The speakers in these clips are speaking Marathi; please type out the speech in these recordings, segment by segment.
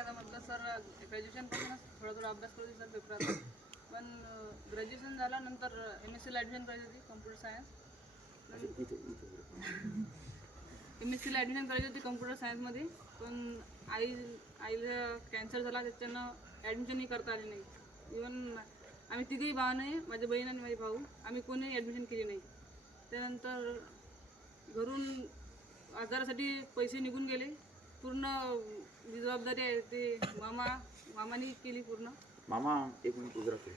आता म्हटलं सर ग्रॅज्युएशनपासूनच थोडा अभ्यास करत होती सर पेपराचा, पण ग्रॅज्युएशन झाल्यानंतर MSc ला ॲडमिशन करायची होती कम्प्युटर सायन्स. MSc ला ॲडमिशन करायची होती कम्प्युटर सायन्समध्ये, पण आईला कॅन्सर झाला, त्याच्यानं ॲडमिशनही करता आली नाही. इवन आम्ही तिघेही भावाने, माझी बहीण आणि माझे भाऊ, आम्ही कोणीही ॲडमिशन केली नाही. त्यानंतर घरून आजारासाठी पैसे निघून गेले. पूर्ण जबाबदारी आहे ते मामाने केली पूर्ण. मामा एक मिनिट उभं राहते.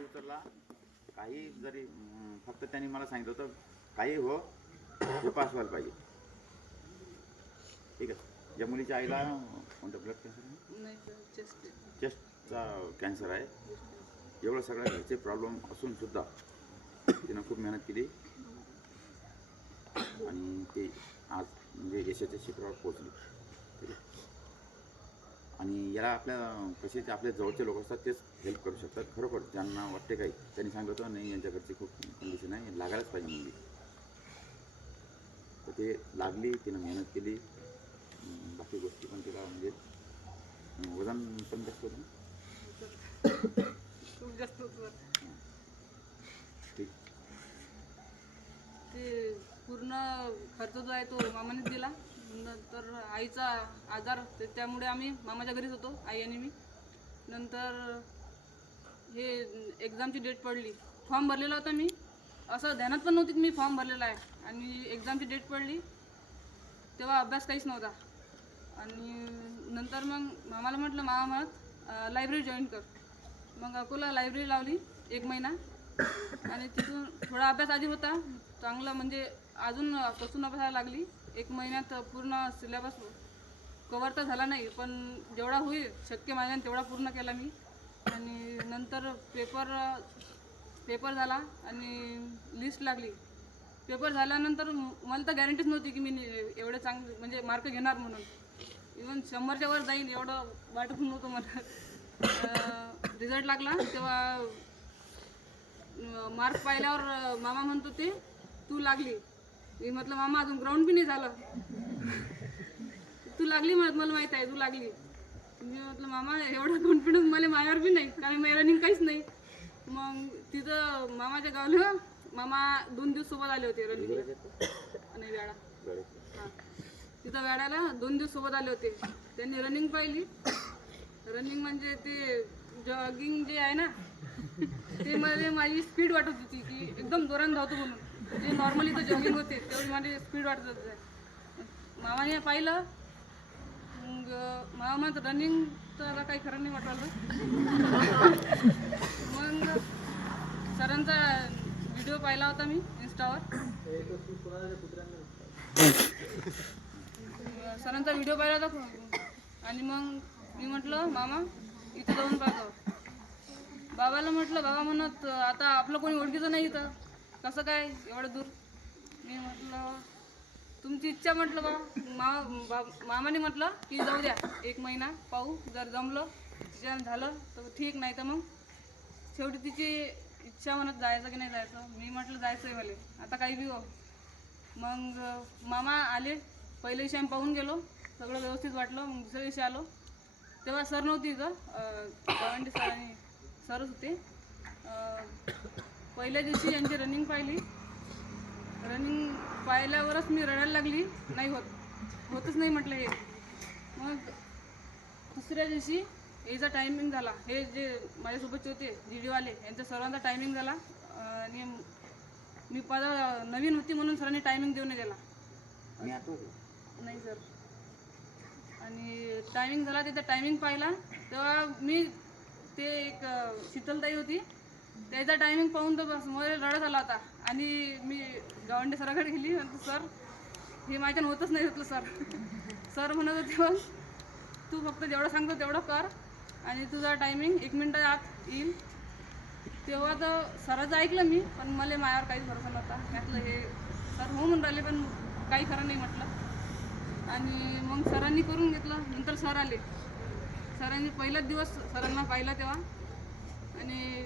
उचलला काही जरी फक्त त्यांनी मला सांगितलं होतं काही हो हे पास व्हायला पाहिजे. ठीक आहे. या मुलीच्या आईला कोणतं ब्लड कॅन्सर नाही सर, चेस्टचा कॅन्सर आहे. एवढं सगळ्या घरचे प्रॉब्लेम असून सुद्धा तिनं खूप मेहनत केली आणि ते आज म्हणजे यशाच्या शिखरावर पोहोचली. ठीक आहे. आणि याला कसे आपले जवळचे लोक असतात तेच हेल्प करू शकतात. खरोखर ज्यांना वाटते काही त्यांनी सांगितलं होतं नाही यांच्या घरची खूप कंडिशन आहे, लागायलाच पाहिजे मुली. तर ते लागली, तिनं मेहनत केली. बाकी गोष्टी पण तिला म्हणजे वजन पण जास्त होतं. खूप जास्त होतं. ठीक. ते पूर्ण खर्च जो आहे तो मामानेच दिला. नंतर आईचा आजार, त्यामुळे आम्ही मामाच्या घरीच होतो, आई आणि मी. नंतर हे एक्झामची डेट पडली. फॉर्म भरलेला होता मी, असं ध्यानात पण नव्हती की मी फॉर्म भरलेला आहे. आणि एक्झामची डेट पडली तेव्हा अभ्यास काहीच नव्हता. आणि नंतर मग मामाला म्हटलं, मामा म्हणत लायब्ररी जॉईन कर. मग अकोला लायब्ररी लावली 1 महिना. आणि तिथून थोडा अभ्यास आधी होता चांगला, म्हणजे अजून पासून अभ्यासाला लागली. 1 महिन्यात पूर्ण सिलेबस कवर तर झाला नाही, पण जेवढा होईल शक्य माझ्याने तेवढा पूर्ण केला मी. आणि नंतर पेपर झाला आणि लिस्ट लागली. पेपर झाल्यानंतर मला तर गॅरंटीच नव्हती की मी एवढे चांगले म्हणजे मार्क घेणार म्हणून. इवन 100च्या वर जाईल एवढं वाटत नव्हतं मला. रिझल्ट लागला तेव्हा मार्क पाहिल्यावर मामा म्हणतो ते तू लागली. मी म्हटलं मामा अजून ग्राउंड बी नाही झालं. तू लागली म्हणत, मला माहीत आहे तू लागली. मी म्हटलं मामा एवढा कॉन्फिडन्स मला माझ्यावर बी नाही, कारण माझ्या रनिंग काहीच नाही. मग तिथं मामाच्या गावला मामा 2 दिवस सोबत आले होते रनिंगला. नाही वेळा, हां तिथं वेळाला 2 दिवस सोबत आले होते. त्यांनी रनिंग पाहिली. रनिंग म्हणजे ते जॉगिंग जे आहे ना, ते मला माझी स्पीड वाटत होती की एकदम जोरानं धावतो म्हणून. जे नॉर्मली तर जॉगिंग होते तेवढी माझी स्पीड वाटत होती. मामाने पाहिलं, मग मामा म्हणत रनिंग तर आता काही खरं नाही वाटलं. मग सरांचा व्हिडिओ पाहिला होता मी इंस्टावर. सरांचा व्हिडिओ पाहिला होता आणि मग मी म्हटलं मामा इथं जाऊन पाहतो. बाबाला म्हटलं, बाबा म्हणत आता आपलं कोणी ओळखीचं नाही इथं, कसं काय एवढं दूर. मी म्हटलं तुमची इच्छा म्हटलं मामाने म्हटलं की जाऊ द्या 1 महिना पाहू, जर जमलं तिच्यानं झालं तर ठीक, नाही तर मग शेवटी तिची इच्छा म्हणत जायचं की नाही जायचं. मी म्हटलं जायचं आहे मला, आता काही बी हो. मग मामा आले. पहिल्या दिवशी आम्ही पाहून गेलो, सगळं व्यवस्थित वाटलं. मग दुसऱ्या दिवशी आलो तेव्हा सर नव्हती इथं, गव्हांडे सर आणि सरच होते. पहिल्या दिवशी यांची रनिंग पाहिली. रनिंग पाहिल्यावरच मी रडायला लागली. नाही होतच नाही म्हटलं हे. मग दुसऱ्या दिवशी याचा टायमिंग झाला. हे जे माझ्यासोबतचे होते जीडीवाले, यांच्या सर्वांचा टायमिंग झाला. आणि मी नवीन होती म्हणून सरांनी टायमिंग देऊन गेला नाही सर. आणि टायमिंग झाला, त्याचा टायमिंग पाहिला तेव्हा मी ते एक शीतलताई होती त्याचा टायमिंग पाहून तर बस मला रडत आला होता. आणि मी गावंडे सराकडे गेली आणि सर हे माझ्यानं होतच नाही होतलं सर. सर म्हणत होते मग तू फक्त जेवढं सांगतो तेवढं कर आणि तुझा टायमिंग 1 मिनिटाच्या आत येईल. तेव्हा तर सराचं ऐकलं मी, पण मला माझ्यावर काहीच भरोसा नव्हता. म्हटलं हे सर हो म्हणून राहिले पण काही खरं नाही म्हटलं. आणि मग सरांनी करून घेतलं. नंतर सर आले. सरांनी पहिलाच दिवस सरांना पाहिलं तेव्हा. आणि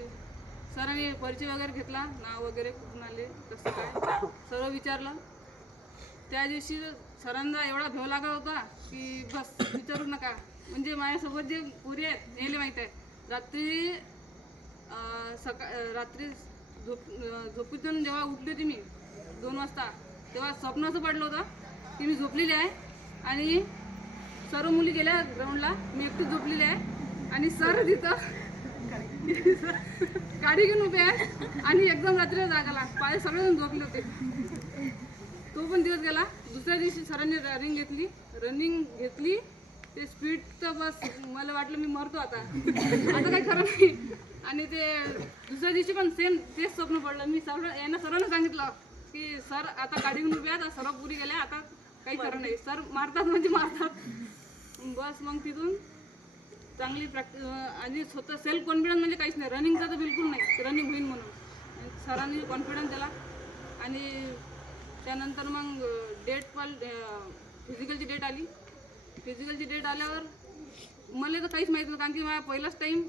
सरांनी परिचय वगैरे घेतला, नाव वगैरे कुठून आले कसं काय सर्व विचारलं. त्या दिवशी सरांना एवढा भेव लागला होता की बस विचारू नका. म्हणजे माझ्यासोबत जे पुरी आहेत यायला माहीत आहे. रात्री झोपेतून जेव्हा उठली होती मी 2 वाजता, तेव्हा स्वप्न असं पडलं होतं की मी झोपलेली आहे आणि सर्व मुली गेल्या ग्राउंडला, मी एकटीच झोपलेली आहे आणि सर तिथं गाडी घेऊन उभे आहे आणि एकदम रात्री जागाला पाय सगळेजण झोपले होते. तो पण दिवस गेला. दुसऱ्या दिवशी सरांनी रनिंग घेतली. ते स्पीड तर बस मला वाटलं मी मरतो आता काही खरं नाही. आणि ते दुसऱ्या दिवशी पण सेम तेच स्वप्न पडलं. मी यांना सर्वांना सांगितलं की सर आता गाडी घेऊन उभे आहेत, सर्व पुरी गेल्या, आता काही खरं नाही, सर मारतात म्हणजे मारतात. बस मग तिथून चांगली प्रॅक्टिस आणि स्वतः सेल्फ कॉन्फिडन्स म्हणजे काहीच नाही. रनिंगचा तर बिलकुल नाही, रनिंग होईल म्हणून सरांनी कॉन्फिडन्स दिला. आणि त्यानंतर मग फिजिकलची डेट आली. फिजिकलची डेट आल्यावर मला तर काहीच माहीत नव्हतं, कारण की माझा पहिलाच टाईम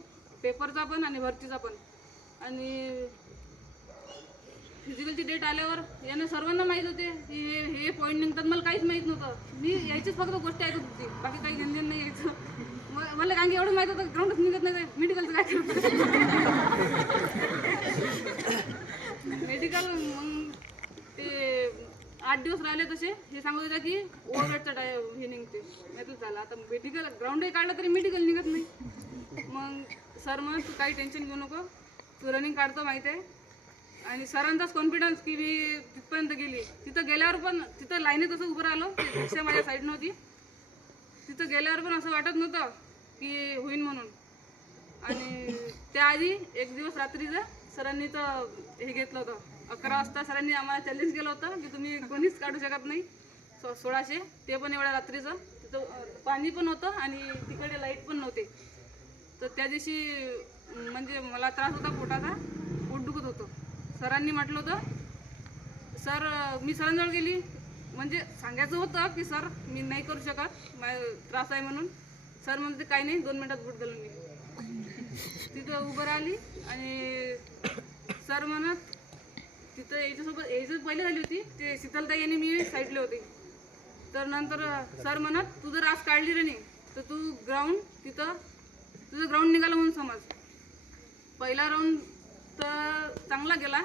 पेपरचा पण आणि भरतीचा पण. आणि फिजिकलची डेट आल्यावर यांना सर्वांना माहीत होते की हे पॉईंट निघतात. मला काहीच माहीत नव्हतं. मी यायचीच फक्त गोष्ट ऐकत होती, बाकी काही घेणं नाही यायचं मला. कारण की एवढं माहीत होतं ग्राउंडच निघत नाही, मेडिकलचं काय मेडिकल. मग ते 8 दिवस राहिले तसे. हे सांगत होता की ओव्हरवेटचा हे निघते. नाही झालं आता मेडिकल ग्राउंडही काढलं तरी मेडिकल निघत नाही. मग सर म्हणून तू काही टेन्शन घेऊ नको, तू रनिंग काढतो माहीत आहे. आणि सरांचाच कॉन्फिडन्स की मी तिथपर्यंत गेली. तिथं गेल्यावर पण तिथं लाईनीत असं उभं राहिलो, रिक्षा माझ्या साईड नव्हती. तिथं गेल्यावर पण असं वाटत नव्हतं की होईन म्हणून. आणि त्याआधी एक दिवस रात्रीचं सरांनी तर हे घेतलं होतं. 11 वाजता सरांनी आम्हाला चॅलेंज केलं होतं की तुम्ही कोणीच काढू शकत नाही 1600, ते पण एवढ्या रात्रीचं. तिथं पाणी पण होतं आणि तिकडे लाईट पण नव्हते. तर त्या दिवशी म्हणजे मला त्रास होता पोटाचा, पोट दुखत होतं. सरांनी म्हटलं होतं, सर मी सरांजवळ गेली म्हणजे सांगायचं होतं की सर मी नाही करू शकत, मला त्रास आहे म्हणून. सर म्हणते काही नाही, 2 मिनिटात बूट घालून मी तिथं उभं राहिली. आणि सर म्हणत तिथं याच्यासोबत पहिले झाली होती, ते शीतलताई आणि मी साईडले होते. तर नंतर सर म्हणत तू जर आज काढली रनिंग तर तू तुझं ग्राउंड निघालं म्हणून समज. पहिला राऊंड तर चांगला गेला.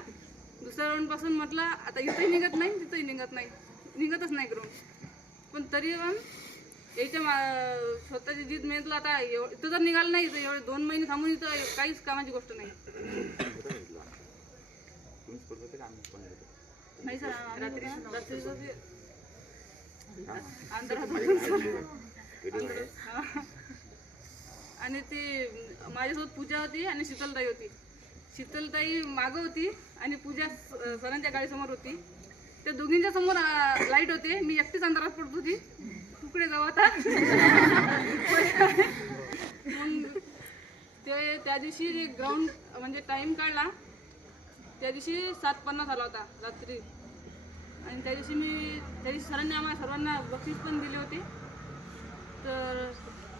दुसऱ्या राऊंडपासून म्हटलं आता इथंही निघत नाही, तिथंही निघतच नाही ग्राउंड. पण तरी पण याच्या स्वतःची जीत मेहनतला आता इथं जर निघालं नाही तर एवढे 2 महिने थांबून इथं काहीच कामाची गोष्ट नाही. नाही सर, रात्रीचं आणि ती माझ्यासोबत पूजा होती आणि शीतलताई होती. शीतलताई मागं होती आणि पूजा सरांच्या गाडीसमोर होती. त्या दोघींच्या समोर लाईट होते. मी एकटीच अंधारात पडत होती. तुकडे जाऊ आता. मग त्या दिवशी ग्राउंड म्हणजे टाईम काढला त्या दिवशी 7:50 आला होता रात्री. आणि त्या दिवशी सरांनी आम्हाला सर्वांना बक्षीस पण दिले होते. तर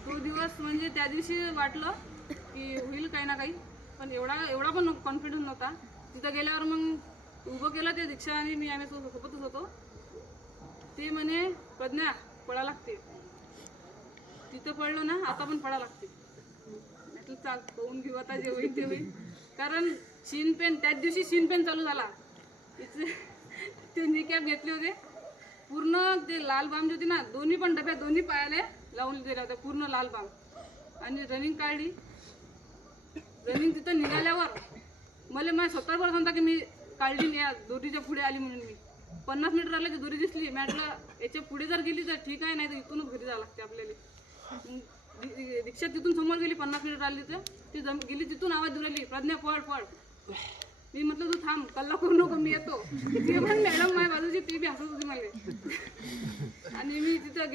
तो दिवस म्हणजे त्या दिवशी वाटलं की होईल काही ना काही, पण एवढा पण कॉन्फिडन्स नव्हता. तिथं गेल्यावर मग उभं केलं ते दीक्षा आणि मी, आम्ही सोबतच होतो. ते म्हणे प्रज्ञा पळा लागते. तिथं पडलो ना, आता पण पळा लागते. म्हटलं चाल पाहून घेऊ आता, जे होईल ते होईल. कारण शीन पेन त्याच दिवशी शीन पेन चालू झाला. ते निकॅप घेतले होते पूर्ण, ते लाल बाम जे होती ना, दोन्ही पण डब्यात दोन्ही पायाने लावून दिल्या होत्या पूर्ण लाल बाम. आणि रनिंग काढली. रनिंग तिथं निघाल्यावर मला माझ्या स्वतःवर सांगता की मी काढली या दोरीच्या पुढे आली म्हणून. मी 50 मीटर आलं की दोरी दिसली, म्हटलं याच्या पुढे जर गेली तर ठीक आहे, नाही तर इथूनच घरी जावं लागते आपल्याला. रिक्षा तिथून समोर गेली, 50 मीटर आली तर ती गेली. तिथून आवाज देऊ राहिली प्रज्ञा पळ. मी म्हटलं तू थांब, कल्ला करू नको, मी येतो. ती पण मॅडम माझ्या बाजूची, ती बी हसत होती मला. आणि मी तिथं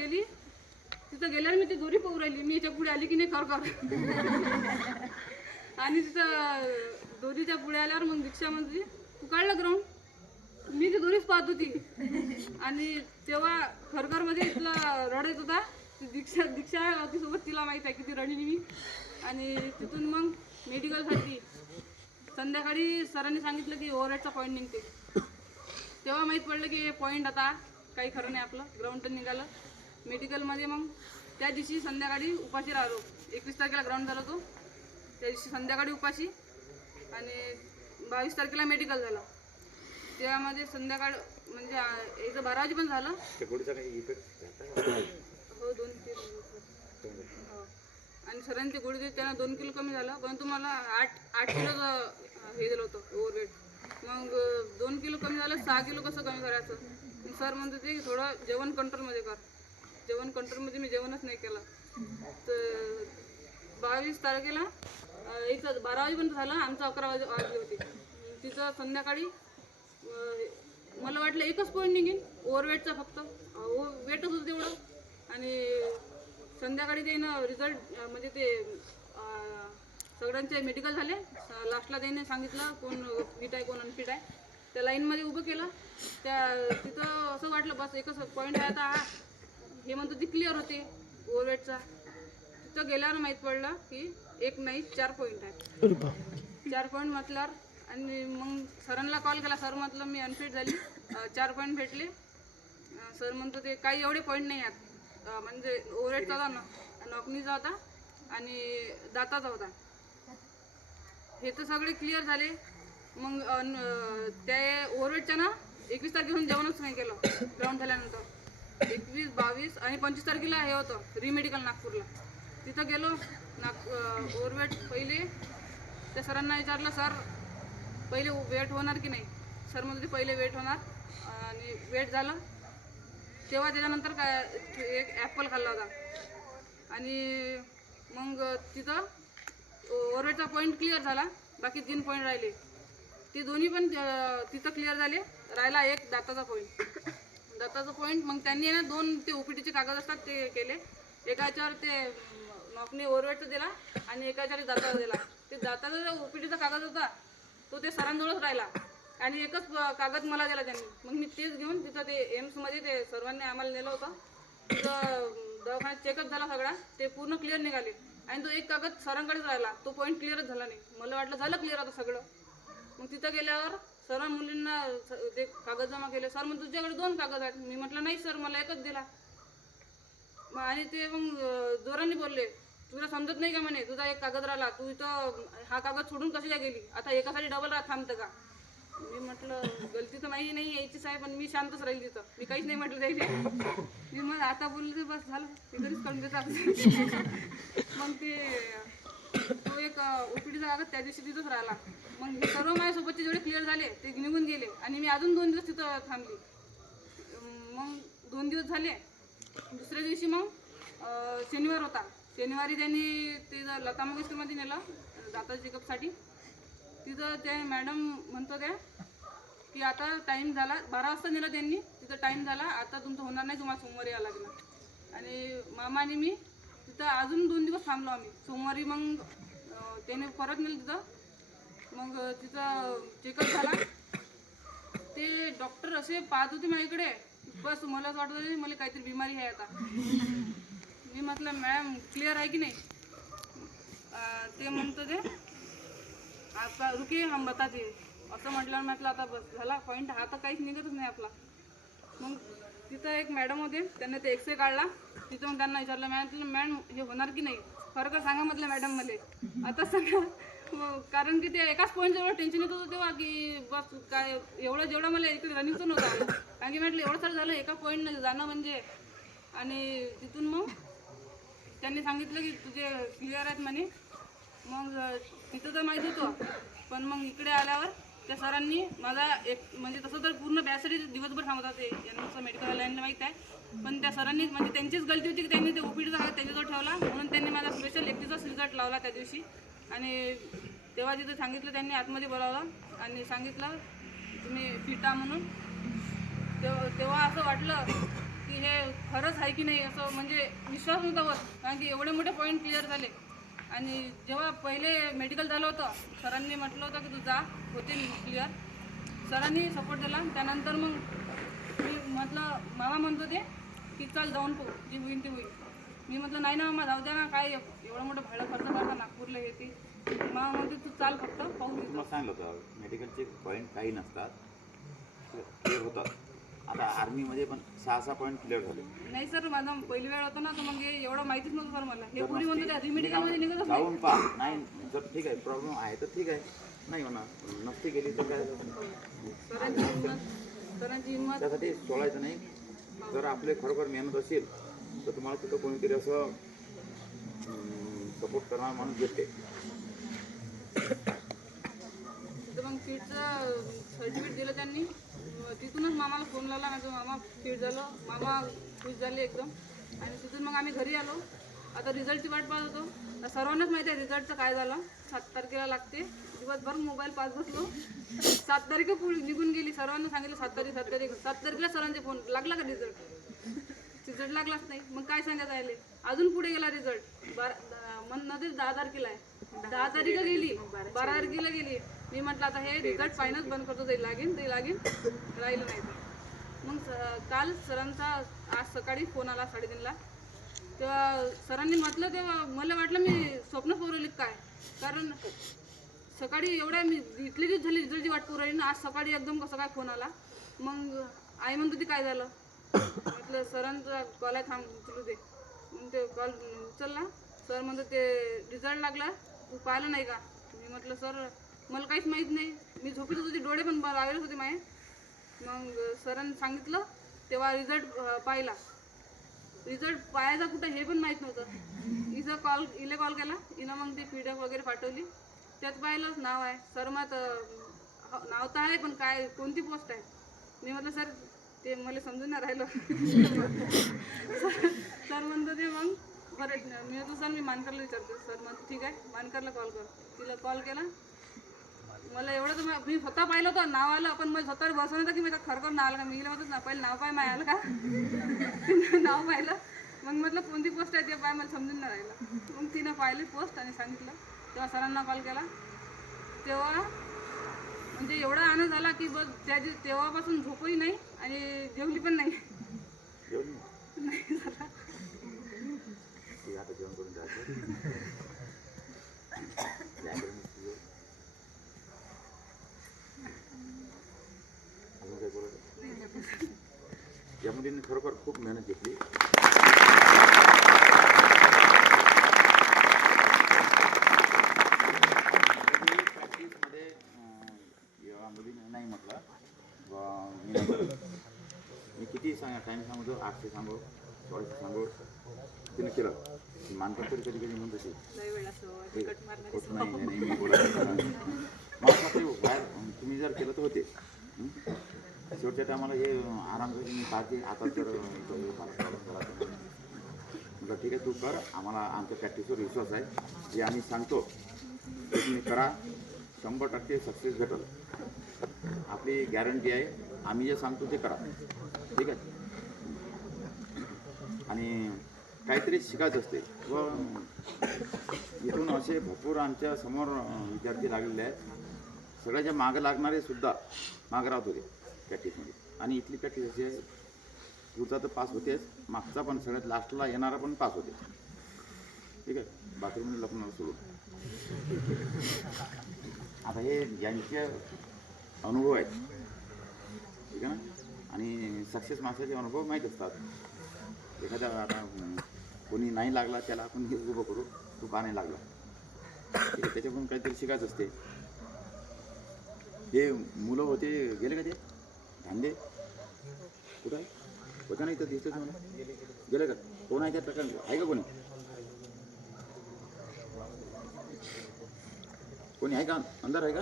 गेल्यावर मी ती दोरी पाहू राहिली, मी याच्या पुढे आली की नाही कर. आणि तिथं दोरीच्या पुढे आल्यावर मग दीक्षा म्हणजे तू काढलं ग्राउंड. मी ती दोरीच पाहत होती. आणि तेव्हा खरखरमध्ये इथला रड येत होता. दीक्षा होती सोबत, तिला माहीत आहे किती रडली मी. आणि तिथून मग मेडिकलसाठी संध्याकाळी सरांनी सांगितलं की ओव्हरहेडचा पॉईंट निघते. तेव्हा माहीत पडलं की हे पॉईंट आता काही खरं नाही आपलं. ग्राउंड तर निघालं मेडिकलमध्ये. मग त्या दिवशी संध्याकाळी उपाशी राहिलो. 21 तारखेला ग्राउंड झाला तो, त्या दिवशी संध्याकाळी उपाशी. आणि 22 तारखेला मेडिकल झालं. त्यामध्ये संध्याकाळ म्हणजे एकदा 12 वाजे पण झालं. हो 2-3 हो. आणि सरांनी ते गोळी दिली, त्यांना 2 किलो कमी झालं. पण तुम्हाला 8 किलोचं हे दिलं होतं ओव्हरवेट. मग 2 किलो कमी झालं, 6 किलो कसं कमी करायचं. सर म्हणतो ते थोडं जेवण कंट्रोलमध्ये कर. जेवण कंट्रोलमध्ये मी जेवणच नाही केलं. तर 22 तारखेला एक 12 वाजेपर्यंत झालं. आमचं 11 वाजले होते. तिथं संध्याकाळी मला वाटलं एकच पॉईंट निघेन ओव्हरवेटचा, फक्त वेटच होतं तेवढं. आणि संध्याकाळी ते ना रिझल्ट म्हणजे ते सगळ्यांचे मेडिकल झाले. लास्टला त्याने सांगितलं कोण फिट आहे कोण अनफिट आहे. त्या लाईनमध्ये उभं केलं. तिथं असं वाटलं बस एकच पॉईंट आहे आता. हे म्हणतो ती क्लिअर होते ओव्हरवेटचा. तिथं गेल्यावर माहीत पडलं की एक नाही 4 पॉईंट आहे. 4 पॉईंट म्हटल्यावर आणि मग सरांना कॉल केला. सर म्हटलं मी अनफिट झाली, 4 पॉईंट भेटले. सर म्हणतो ते काही एवढे पॉईंट नाही आहेत. म्हणजे ओव्हरहेडचा होता ना, नॉकनीचा होता आणि दाताचा होता. हे तर सगळे क्लिअर झाले. मग त्या ओव्हरहेडच्या ना 21 तारखेपासून जेवणच नाही केलं ग्राउंड झाल्यानंतर. 21, 22 आणि 25 तारखेला हे होतं रिमेडिकल नागपूरला. तिथं गेलो. ओव्हरवेट पहिले त्या सरांना विचारलं, सर पहिले वेट होणार की नाही. सर म्हणते पहिले वेट होणार. आणि वेट झालं तेव्हा त्याच्यानंतर काय एक ॲपल खाल्ला होता. आणि मग तिथं ओव्हरवेटचा पॉईंट क्लिअर झाला. बाकी 3 पॉईंट राहिले, ते दोन्ही पण तिथं क्लिअर झाले. राहिला एक दाताचा पॉईंट. मग त्यांनी ना 2 ते ओपीटीचे कागद असतात ते केले. एकाच्यावर ते नॉकने ओव्हरवेटचा दिला आणि एकाच्यावर दाताचा दिला. ते दाताचा जो ओपीटीचा कागद होता तो ते सरांजवळच राहिला आणि एकच कागद मला दिला त्यांनी. मग मी तेच घेऊन तिथं ते एम्समध्ये ते सर्वांनी आम्हाला नेलं होतं. तिथं दवाखान्यात चेकअप झाला सगळा, ते पूर्ण क्लिअर निघाले. आणि तो एक कागद सरांकडेच राहिला, तो पॉईंट क्लिअरच झाला नाही. मला वाटलं झालं क्लिअर आता सगळं. मग तिथं गेल्यावर सर्व मुलींना ते कागद जमा केले. सर मग तुझ्याकडे 2 कागद आहेत. मी म्हटलं नाही सर मला एकच दिला. आणि ते मग जोरांनी बोलले, तुला समजत नाही का म्हणे, तुझा एक कागद राहिला, तू इथं हा कागद सोडून कशी काय गेली, आता एकासाठी डबल थांबतं का. मी म्हटलं गलती तर माझी नाही यायचीच आहे, पण मी शांतच राहील तिथं. मी काहीच नाही म्हटलं त्याला. मी मग आता बोलले बस झालं ते घरीच करून देतात. मग तो एक ओपीडीचा कागद त्या दिवशी तिथंच राहिला. मग हे सर्व माझ्यासोबतचे जेवढे क्लिअर झाले ते निघून गेले आणि मी अजून 2 दिवस तिथं थांबली. मग 2 दिवस झाले. दुसऱ्या दिवशी मग शनिवार होता. शनिवारी त्यांनी ते लता मंगेशकरमध्ये नेलं दाता चेकअपसाठी. तिथं ते मॅडम म्हणतो त्या की आता टाईम झाला. 12 वाजता नेलं त्यांनी. तिथं टाईम झाला, आता तुमचं होणार नाही, तुम्हाला सोमवारी यावं लागलं. आणि मामा आणि मी तिथं अजून 2 दिवस थांबलो आम्ही. सोमवारी मग त्याने परत नेलं तिथं. मग तिथं चेकअप झाला. ते डॉक्टर असे पाहत होते माझ्याकडे, बस मला असं वाटत होतं मला काहीतरी बिमारी आहे आता. मी म्हटलं मॅडम क्लिअर आहे की नाही. ते म्हणतो ते आपका रुकिए हम बताते. असं म्हटल्यावर म्हटलं आता बस झाला पॉईंट, आता काहीच निघतच नाही आपला. मग तिथं एक मॅडम होते, त्यांनी ते एक्सरे काढला. तिथं मग त्यांना विचारलं मॅडम हे होणार की नाही, खरं का सांगा म्हटलं मॅडम मला आता सगळं. कारण की ते एकाच पॉईंटचं एवढं टेन्शन येत होतं तेव्हा की बस काय जेवढं मला इकडे रनिंगचं नव्हतं आलं. कारण की म्हटलं एवढं सारं झालं एका पॉईंटनं जाणं म्हणजे. आणि तिथून मग त्यांनी सांगितलं की तुझे क्लिअर आहेत म्हणे. मग तिथं तर माहीत होतं, पण मग इकडे आल्यावर त्या सरांनी माझा एक म्हणजे तसं तर पूर्ण बॅचसाठी दिवसभर थांबत होते यांचं मेडिकल लाईनला माहीत आहे. पण त्या सरांनी म्हणजे त्यांचीच गलती होती की त्यांनी ते ओपीडीचा कागद त्यांच्याजवळ ठेवला, म्हणून त्यांनी माझा स्पेशल एकटीचाच रिझल्ट लावला त्या दिवशी. आणि तेव्हा तिथं सांगितलं त्यांनी आतमध्ये बोलावलं आणि सांगितलं तुम्ही फिटा म्हणून. तेव्हा असं वाटलं की हे खरंच आहे की नाही, असं म्हणजे विश्वास नव्हता होत. कारण की एवढे मोठे पॉईंट क्लिअर झाले. आणि जेव्हा पहिले मेडिकल झालं होतं सरांनी म्हटलं होतं की तू जा होते क्लिअर. सरांनी सपोर्ट दिला. त्यानंतर मग मी म्हटलं मामा म्हणतो ते की चल जाऊन पाहू, जी होईन ते होईल. मी म्हटलं नाही ना मामा जाऊ द्या ना, काय एवढं मोठं भाडं खर्च करता नागपूरला येते. मग म्हणते तू चाल फक्त पाहून घे. तुम्हाला सांगितलं होतं मेडिकलचे पॉईंट काही नसतात, क्लिअर होतात. आता आर्मीमध्ये पण 6-6 पॉईंट क्लिअर झाले. नाही सर, माझा पहिली वेळ होता ना, तर मग हे एवढं माहितीच नव्हतं सर मला. हे जर पुरी म्हणतो त्या नसती- रिमेडिकलमध्ये निघतच नाही. जाऊन पहा. नाही जर ठीक आहे, प्रॉब्लेम आहे तर ठीक आहे, नाही होणार. नसती गेली तर काय झालं? सरांची हिंमत त्यासाठी सोडायचं नाही. जर आपले खरोखर मेहनत असेल तर तुम्हाला तिथं कोणीतरी असं सपोर्ट करणार माणूस भेटते. तर मग सीटचं सर्टिफिकेट दिलं त्यांनी. तिथूनच मामाला फोन लावला. माझं मामा फिट झालं, मामा खुश झाले एकदम. आणि तिथून मग आम्ही घरी आलो. आता रिझल्टची वाट पाहत होतो. आता सर्वांनाच माहिती आहे रिझल्टचं काय झालं. 7 तारखेला लागते. दिवसभर मोबाईल पाहत बसलो. 7 तारीख पुढे निघून गेली. सर्वांना सांगितलं 7 तारखेला सरांचे फोन लागला का रिझल्ट लागलाच नाही. मग काय सांगत राहिले. अजून पुढे गेला रिझल्ट. नंतर 10 तारखेला आहे. 10 तारीख गेली, 12 तारखेला गेली. मी म्हटलं आता हे रिझल्ट फायनच बंद करतो. ते लागेल राहिलं नाही तर. मग काल सरांचा आज सकाळी फोन आला 3:30ला. तेव्हा सरांनी म्हटलं, तेव्हा मला वाटलं मी स्वप्न पुरवली काय. कारण सकाळी एवढ्या मी इथले दिवस झाली रिझल्टची वाट पुरवली ना, आज सकाळी एकदम कसं काय फोन आला. मग आई म्हणत होती काय झालं. म्हटलं सरांचा कॉल आहे, थांब उचलू दे. मग ते कॉल उचलला. सर म्हणतो ते रिझल्ट लागला, तू पाहिलं नाही का. मी म्हटलं सर मला काहीच माहीत नाही, मी झोपेत होती, डोळे पण लागलेच होते माझे. मग सरांनी सांगितलं. तेव्हा रिझल्ट पाहिला. रिझल्ट पाहायचा कुठं हे पण माहीत नव्हतं. हिला कॉल केला. हिनं मग ती PDF वगैरे पाठवली. त्यात पाहिलं नाव आहे. सर मग नाव तर आहे पण काय कोणती पोस्ट आहे. मी म्हटलं सर ते मला समजून नाही राहिलं. सर म्हणतो ते मग बरं. मी म्हटलं सर मी मानकरला विचारतो. सर म्हणतो ठीक आहे, मानकरला कॉल कर. तिला कॉल केला. मला एवढं तर मी स्वतः पाहिलं होतं नाव आलं, पण मला स्वतःवर बसवलं होतं की माझ्या खरखर नाव आलं का. मी म्हणत ना पहिले नाव पाय माय आलं का. तिनं नाव पाहिलं. मग म्हटलं कोणती पोस्ट आहे ते पाय, मला समजून नाही राहिलं. मग तिनं पाहिली पोस्ट आणि सांगितलं. तेव्हा सरांना कॉल केला. तेव्हा म्हणजे एवढा आनंद झाला की बस तेव्हापासून झोपही नाही आणि जेवली पण नाही. नाही झाला. आता जेवण करून जायचं. अजून काय बोलायचं. या मुलींनी खरोखर खूप मेहनत घेतली. प्रॅक्टिसमध्ये या मुलीने नाही म्हटलं मी किती टाईम सांगतो, 8 सांगू 16 सांगू, तिने केलं. मानतात तरी कधी कधी म्हणत होती होत नाही नाही मी बोलायचं. मला बाहेर तुम्ही जर केलं तर होते. शेवटच्या टायमाला हे आराम करून मी पाहते. आता जर म्हटलं ठीक आहे तू कर, आम्हाला आमच्या प्रॅक्टिसवर विश्वास आहे. जे आम्ही सांगतो ते तुम्ही करा, 100% सक्सेस भेटेल. आपली गॅरंटी आहे. आम्ही जे सांगतो ते करा, ठीक आहे. आणि काहीतरी शिकायचं असते. व इथून असे भरपूर आमच्या समोर विद्यार्थी लागलेले आहेत. सगळ्याच्या मागं लागणारे सुद्धा मागं राहत होते प्रॅक्टिसमध्ये. आणि इथली प्रॅक्टिस अशी आहे, पुढचा तर पास होतेच, मागचा पण सगळ्यात लास्टला येणारा पण पास होते, ठीक आहे. बाथरूममध्ये लपणार सोडून. आता हे यांचे अनुभव आहेत, ठीक आहे ना. आणि सक्सेस माणसाचे अनुभव माहीत असतात. एखाद्या आता कोणी नाही लागला त्याला आपण हे उभं करू, तू का नाही लागला, ठीक आहे. त्याच्याकडून काहीतरी शिकायचं असते. हे मुलं होते गेले का ते धांदे कुठं आहे होता नाही तर दिसतच मला गेलं का. कोण आहे त्या प्रकार आहे का कोणी कोणी आहे का अंदर आहे का.